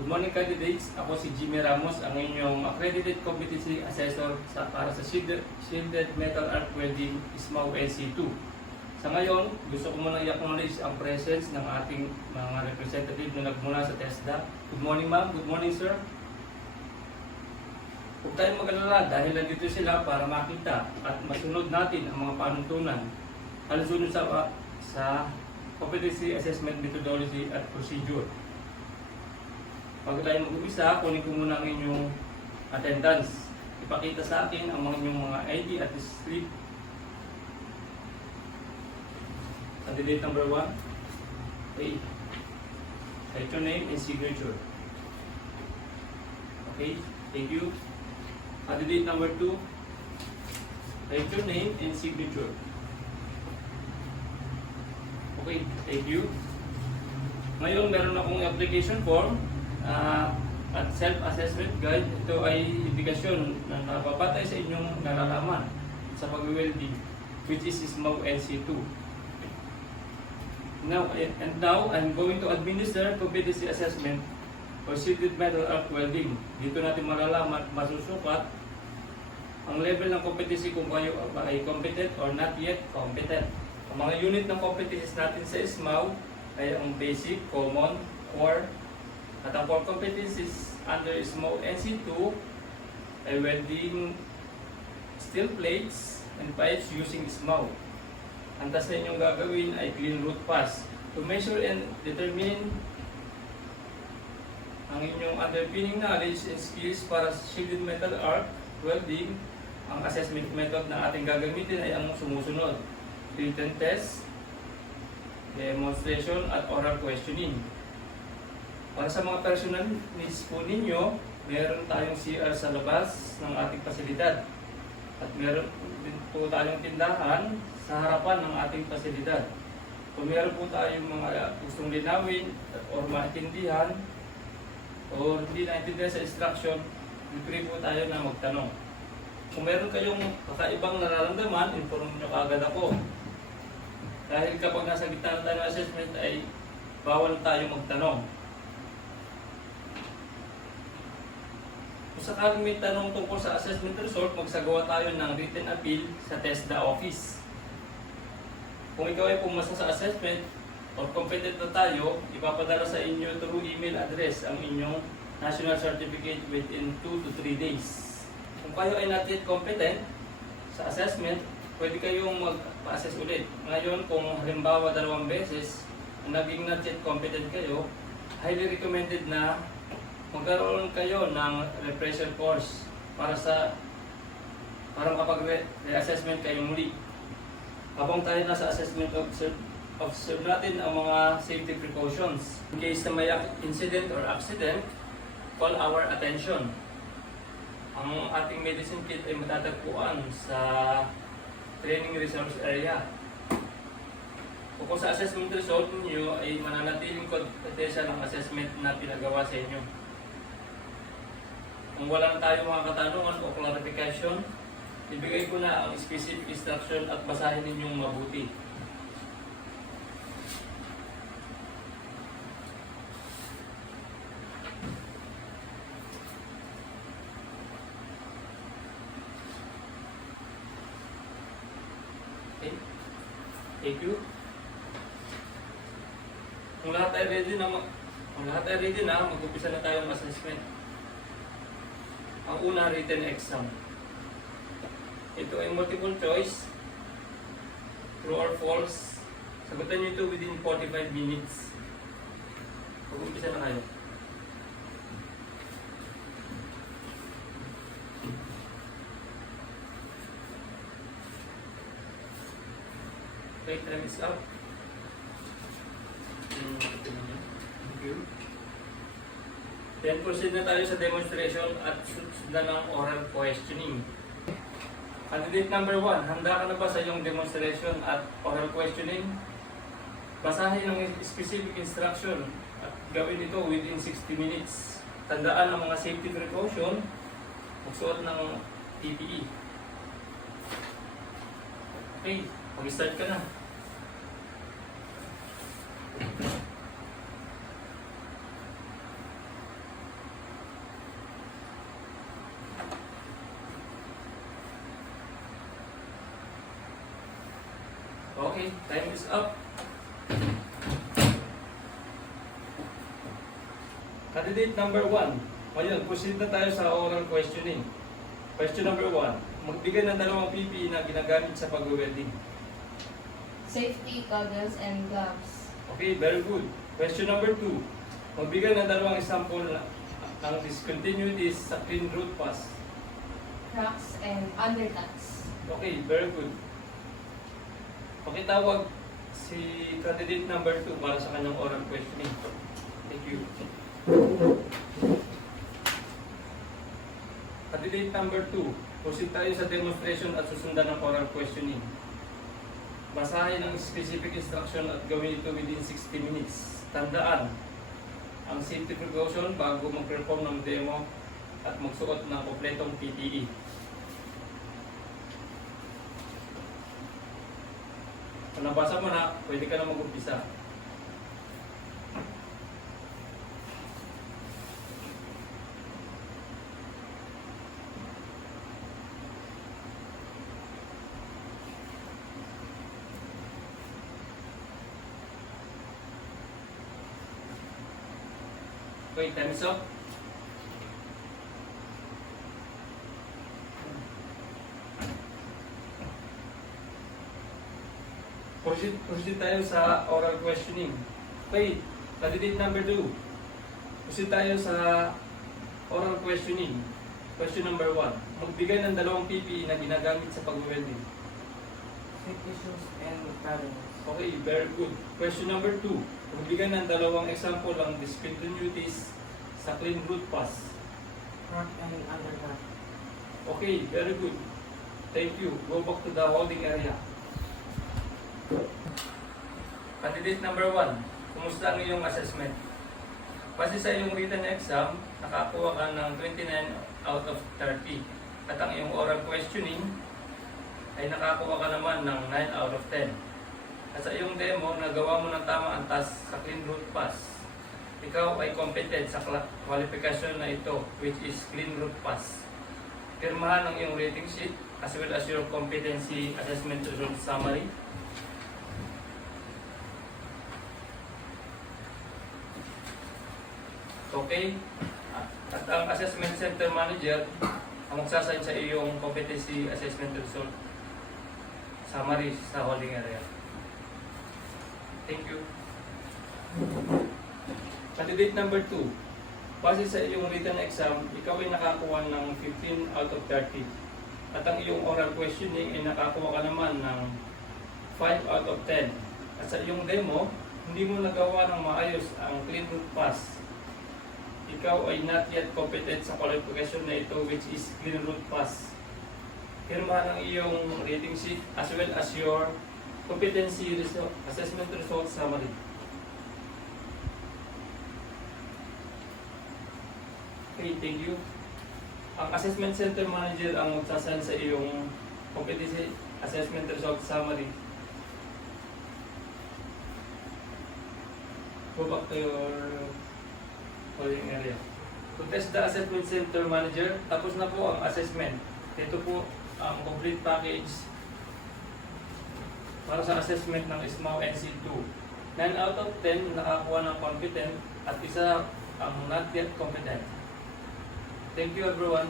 Good morning candidates, ako si Jimmy Ramos, ang inyong accredited competency assessor para sa Shielded Metal Arc Welding ISMAW NC2. Sa ngayon, gusto ko muna i-acknowledge ang presence ng ating mga representative na nagmula sa TESDA. Good morning ma'am, good morning sir. Huwag tayong mag-alala dahil nandito sila para makita at masunod natin ang mga panuntunan alusunod sa competency assessment methodology at procedure. Bago tayo mag-umpisa, kunin ko muna ang inyong attendance. Ipakita sa akin ang inyong mga ID at slip. Candidate number 1. Okay. Write your name and signature. Okay, thank you. Candidate number 2. Write your name and signature. Okay, thank you. Ngayon, meron akong application form at self-assessment guide. Ito ay indikasyon na napapatay sa inyong nalalaman sa pag-welding, which is ISMAW NC2. Now, I'm going to administer competency assessment for shielded metal arc welding. Dito natin malalaman, masusukat ang level ng competency kung kayo ay competent or not yet competent. Ang mga unit ng competencies natin sa ISMAW ay ang basic, common, core, at ang core competencies under ISMAW NC2 ay welding steel plates and pipes using ISMAW. Ang task na inyong gagawin ay clean root pass. To measure and determine ang inyong underpinning knowledge and skills para sa shielded metal arc welding, ang assessment method na ating gagamitin ay ang sumusunod: written test, demonstration, at oral questioning. Para sa mga personal needs po ninyo, meron tayong CR sa labas ng ating pasilidad. At meron din po tayong tindahan sa harapan ng ating pasilidad. Kung meron po tayong mga gustong linawin o maintindihan o hindi naintindihan sa instruction, libre po tayo na magtanong. Kung meron kayong kakaibang nararamdaman, inform nyo kaagad ako. Dahil kapag nasa gitna tayo ng assessment ay bawal tayo magtanong. Kung sakaling may tanong tungkol sa assessment result, magsagawa tayo ng written appeal sa TESDA office. Kung ikaw ay pumasa sa assessment o competent na tayo, ipapadala sa inyo through email address ang inyong national certificate within 2 to 3 days. Kung kayo ay not yet competent sa assessment, pwede kayong mag-assess ulit. Ngayon, kung halimbawa 2 beses naging not yet competent kayo, highly recommended na magkaroon kayo ng refresher course para makapag-re-assessment kayo muli. Habang tayo nasa assessment, observe natin ang mga safety precautions. In case na may incident or accident, call our attention. Ang ating medicine kit ay matatagpuan sa training resource area. Kung sa assessment result niyo ay mananatiling confidential ang assessment na pinagawa sa inyo. Kung wala na tayo mga katanungan o clarification, ibigay ko na ang specific instruction at basahin ninyong mabuti. Okay. Thank you. Kung lahat ay ready na, mag-umpisa na tayo ng assessment. Ang una, written exam. Ito ay multiple choice, true or false. Sagutan nyo ito within 45 minutes. Mag-umpisa na kayo. Okay, time is up. Thank you. Then proceed na tayo sa demonstration at sundan ng oral questioning. Candidate number 1, handa ka na ba sa iyong demonstration at oral questioning? Basahin ang specific instruction at gawin ito within 60 minutes. Tandaan ang mga safety precaution, magsuot ng PPE. Okay, mag-start ka na. Okay, time is up. Candidate number 1. Ngayon, proceed na tayo sa oral questioning. Question number 1. Magbigay ng dalawang PPE na ginagamit sa pag-welding. Safety goggles and gloves. Okay, very good. Question number 2. Magbigay ng dalawang example ng discontinuities sa clean root pass. Cracks and undercuts. Okay, very good. Pakitawag si candidate number 2 para sa kanyang oral questioning. Thank you. Candidate number 2. Proceed tayo sa demonstration at susundan ng oral questioning. Basahin ang specific instruction at gawin ito within 60 minutes. Tandaan ang safety precaution bago mag-perform ng demo at magsuot ng kompletong PPE. Kung nabasa mo na, pwede ka na mag-umpisa. Okay, time is up. Proceed tayo sa oral questioning. Okay, candidate number 2. Proceed tayo sa oral questioning. Question number 1. Magbigay ng dalawang PPE na ginagamit sa pag-welding. Safety shoes and carabiners. Okay, very good. Question number 2. Magbigay ng dalawang example ang discontinuities sa clean root pass. Crack and undercut. Okay, very good. Thank you. Go back to the holding area. Candidate number 1. Kumusta ang iyong assessment? Base sa iyong written exam, nakakuha ka ng 29 out of 30. At ang iyong oral questioning ay nakakuha ka naman ng 9 out of 10. At sa iyong demo, nagawa mo ng tama ang task sa clean root pass. Ikaw ay competent sa qualification na ito, which is clean root pass. Pirmahan ang iyong rating sheet as well as your competency assessment result summary. Okay? At ang assessment center manager ang magsasign sa iyong competency assessment result summary sa holding area. Thank you. Candidate number 2. Base sa iyong written exam, ikaw ay nakakuha ng 15 out of 30. At ang iyong oral questioning ay nakakuha ka naman ng 5 out of 10. At sa iyong demo, hindi mo nagawa ng maayos ang clean root pass. Ikaw ay not yet competent sa qualification na ito, which is clean root pass. Pirmahan ang iyong rating sheet as well as your competency assessment result summary. Okay, thank you. Ang assessment center manager ang magsasign sa iyong competency assessment result summary. Go back to your holding area. To test the assessment center manager, tapos na po ang assessment. Ito po ang complete package para sa assessment ng SMAW NC2. 9 out of 10 nakakuha ng competent at isa ang not yet competent. Thank you everyone.